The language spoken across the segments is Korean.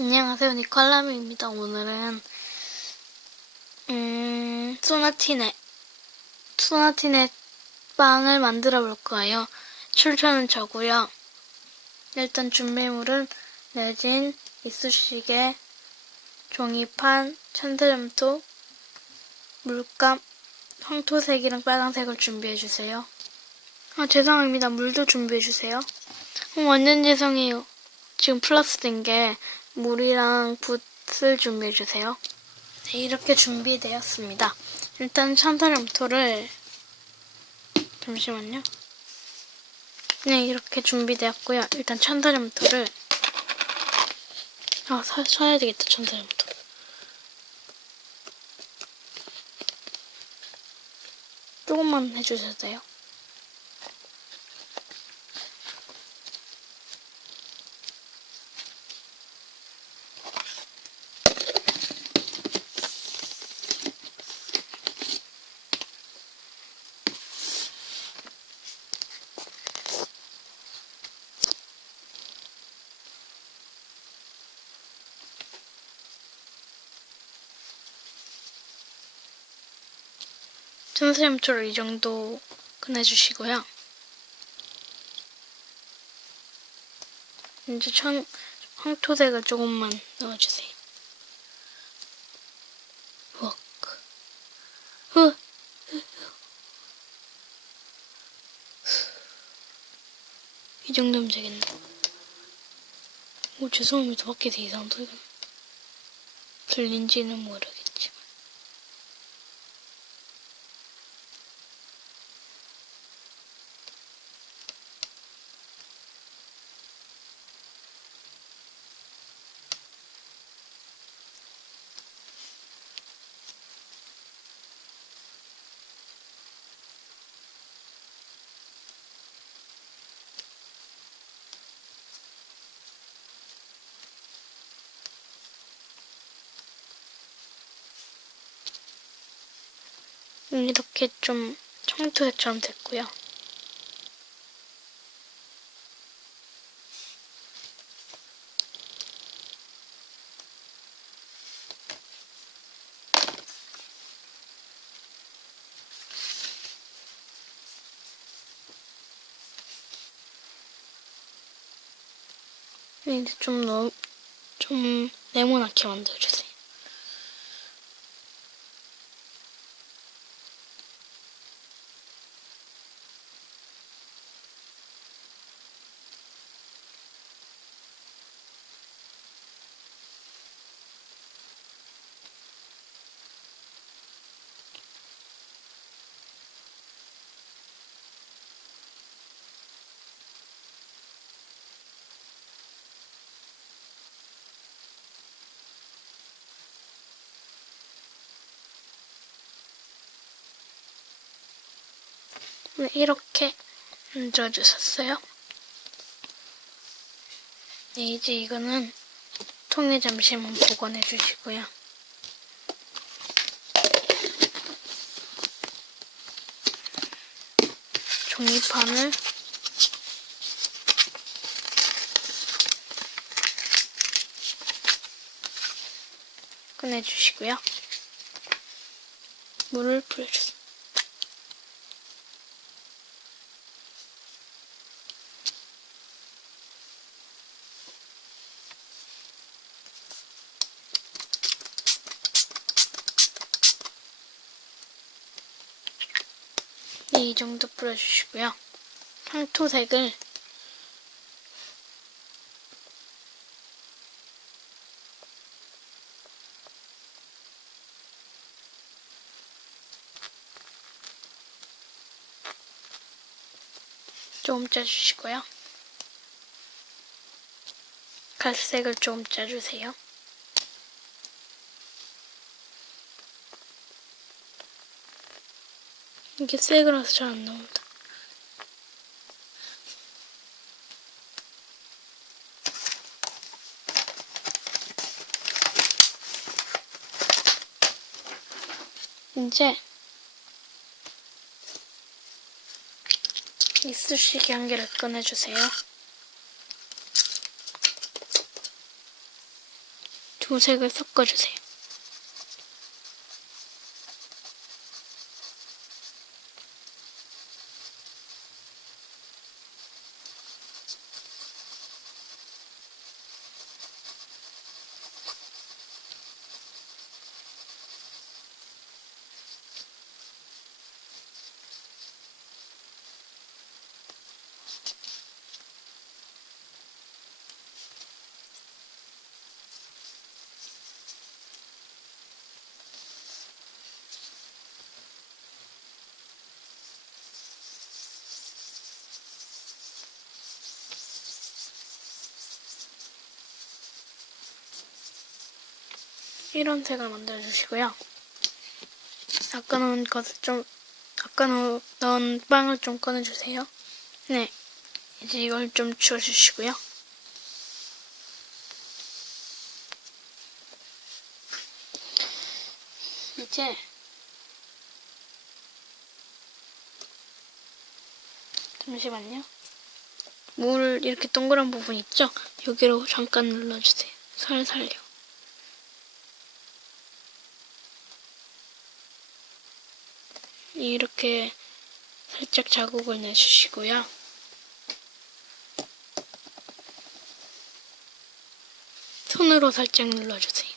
안녕하세요, 니콜라미입니다. 오늘은, 음, 소나티네, 소나티네 빵을 만들어 볼 거예요. 출처는 저고요. 일단 준비물은 레진, 이쑤시개, 종이판, 천세점토, 물감, 황토색이랑 빨간색을 준비해 주세요. 아, 죄송합니다. 물도 준비해 주세요. 어, 완전 죄송해요. 지금 플러스 된 게 물이랑 붓을 준비해 주세요. 네, 이렇게 준비되었습니다. 일단 천사점토를 잠시만요. 네, 이렇게 준비되었고요. 일단 천사점토를 아, 사, 사야 되겠다, 천사점토. 조금만 해주셔도 돼요. 천사점토를 이 정도 꺼내주시고요. 이제 천, 황토색을 조금만 넣어주세요. 이 정도면 되겠네. 오, 죄송합니다. 밖에서 이상한 소리가 들린지는 모르겠지만. 이렇게 좀 청토색처럼 됐고요. 이제 좀 넣, 좀 네모나게 만들어주세요. 네, 이렇게 얹어주셨어요. 네, 이제 이거는 통에 잠시만 보관해 주시고요. 종이판을 꺼내주시고요. 물을 뿌려주세요. 네, 이 정도 뿌려주시고요. 황토색을 조금 짜주시고요. 갈색을 조금 짜주세요. 이게 새그라서 잘 안 나온다. 이제 이쑤시개 한 개를 꺼내주세요. 두 색을 섞어주세요. 이런 색을 만들어주시고요. 아까 넣은 것을 좀, 아까 넣- 넣은 빵을 좀 꺼내주세요. 네. 이제 이걸 좀 치워주시고요. 이제 잠시만요. 물 이렇게 동그란 부분 있죠? 여기로 잠깐 눌러주세요. 살살요. 이렇게 살짝 자국을 내주시고요. 손으로 살짝 눌러주세요.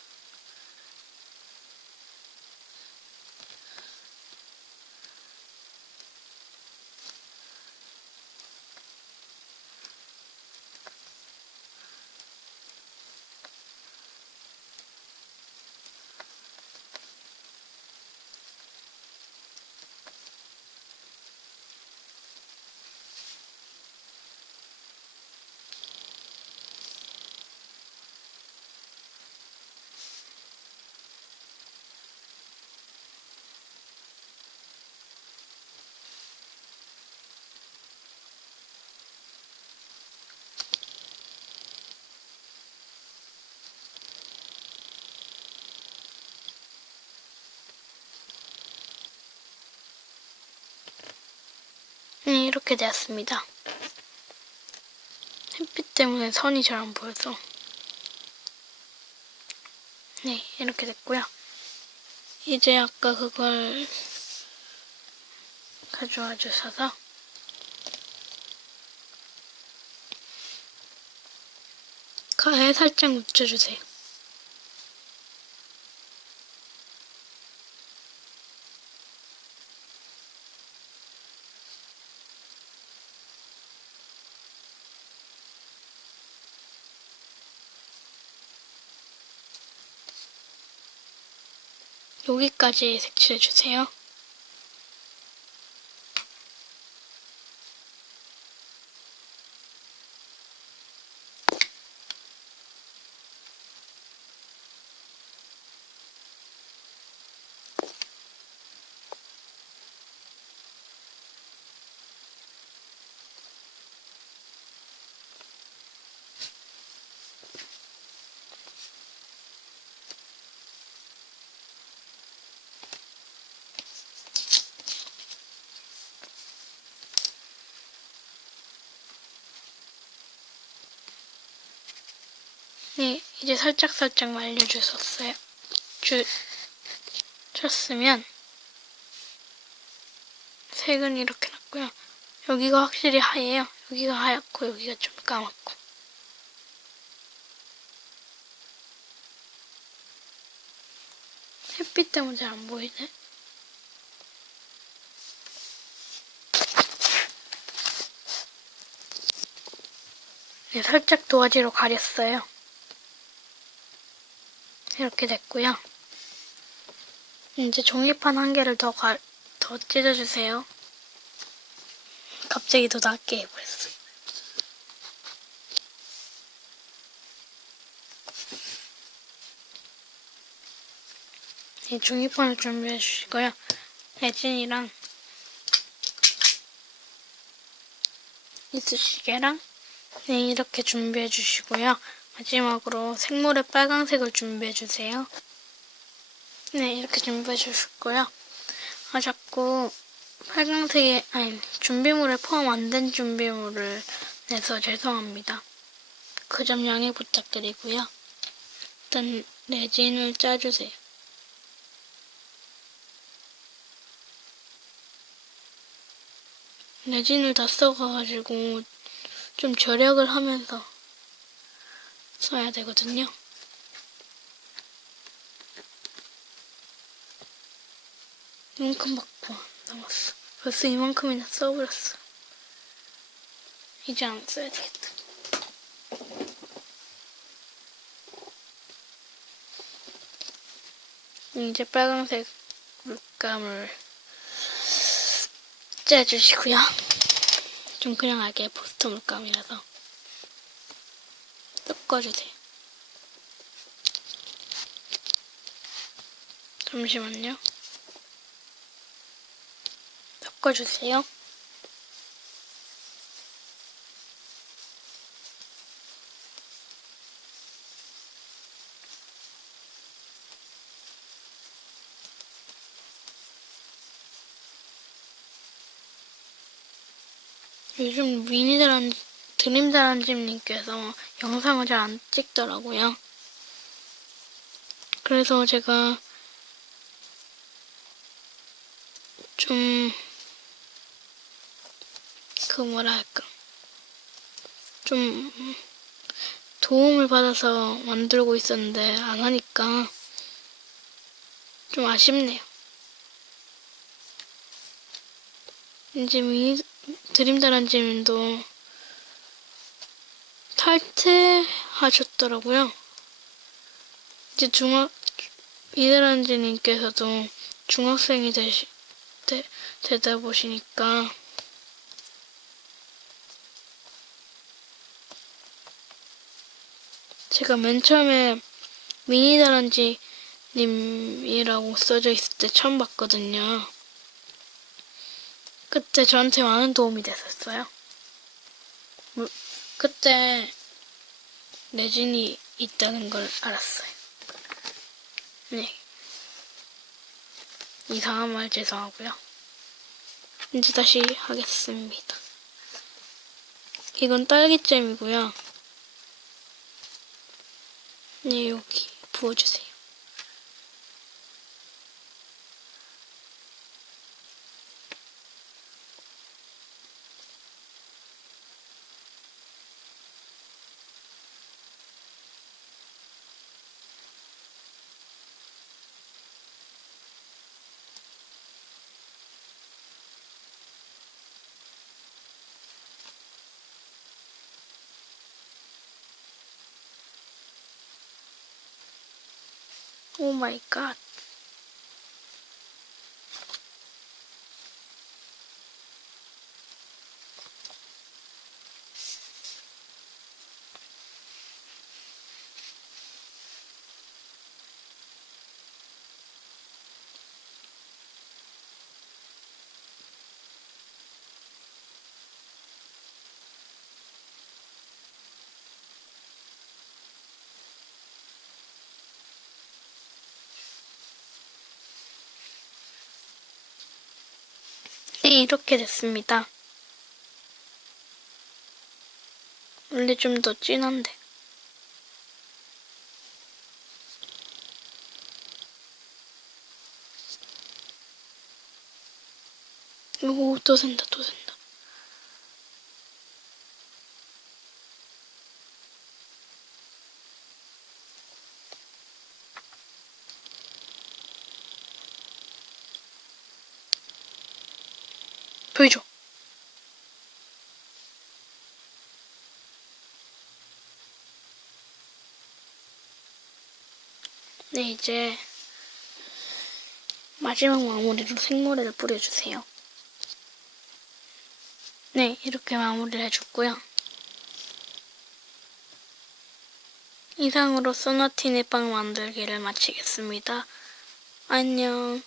네, 이렇게 되었습니다. 햇빛 때문에 선이 잘 안 보여서. 네, 이렇게 됐고요. 이제 아까 그걸 가져와 주셔서 가에 살짝 묻혀주세요. 여기까지 색칠해주세요. 네, 이제 살짝살짝 말려주셨어요. 주, 쳤으면, 색은 이렇게 났고요. 여기가 확실히 하얘요. 여기가 하얗고, 여기가 좀 까맣고. 햇빛 때문에 잘 안 보이네. 네, 살짝 도화지로 가렸어요. 이렇게 됐고요. 이제 종이판 한 개를 더, 가, 더 찢어주세요. 갑자기 더 낮게 해버렸어요. 이 종이판을 준비해 주시고요. 애진이랑 이쑤시개랑 네, 이렇게 준비해 주시고요. 마지막으로 생물의 빨강색을 준비해 주세요. 네, 이렇게 준비해 주셨고요. 아, 자꾸 빨강색에, 아니, 준비물에 포함 안 된 준비물을 내서 죄송합니다. 그 점 양해 부탁드리고요. 일단 레진을 짜주세요. 레진을 다 써가지고 좀 절약을 하면서 써야 되거든요. 이만큼 밖에 안 남았어. 벌써 이만큼이나 써버렸어. 이제 안 써야 되겠다. 이제 빨간색 물감을 짜주시고요. 좀 그냥 알게 포스터 물감이라서 섞어주세요. 잠시만요. 섞어주세요. 요즘 미니다란 드림다란집님께서 영상을 잘 안 찍더라고요. 그래서 제가 좀 그 뭐라 할까 좀 도움을 받아서 만들고 있었는데 안 하니까 좀 아쉽네요. 이제 미니 드림다란님도 탈퇴하셨더라고요. 이제 중학 이다란지님께서도 중학생이 되시 되, 되다 보시니까 제가 맨 처음에 미니다란지 님이라고 써져 있을 때 처음 봤거든요. 그때 저한테 많은 도움이 됐었어요. 물- 그때 레진이 있다는 걸 알았어요. 네. 이상한 말 죄송하고요. 이제 다시 하겠습니다. 이건 딸기잼이고요. 네, 여기 부어주세요. 오 마이 네, 이렇게 됐습니다. 원래 좀 더 진한데. 오, 또 샌다, 또 샌다. 보여줘. 네, 이제 마지막 마무리로 생모래를 뿌려주세요. 네, 이렇게 마무리를 해줬고요. 이상으로 소나티네 빵 만들기를 마치겠습니다. 안녕.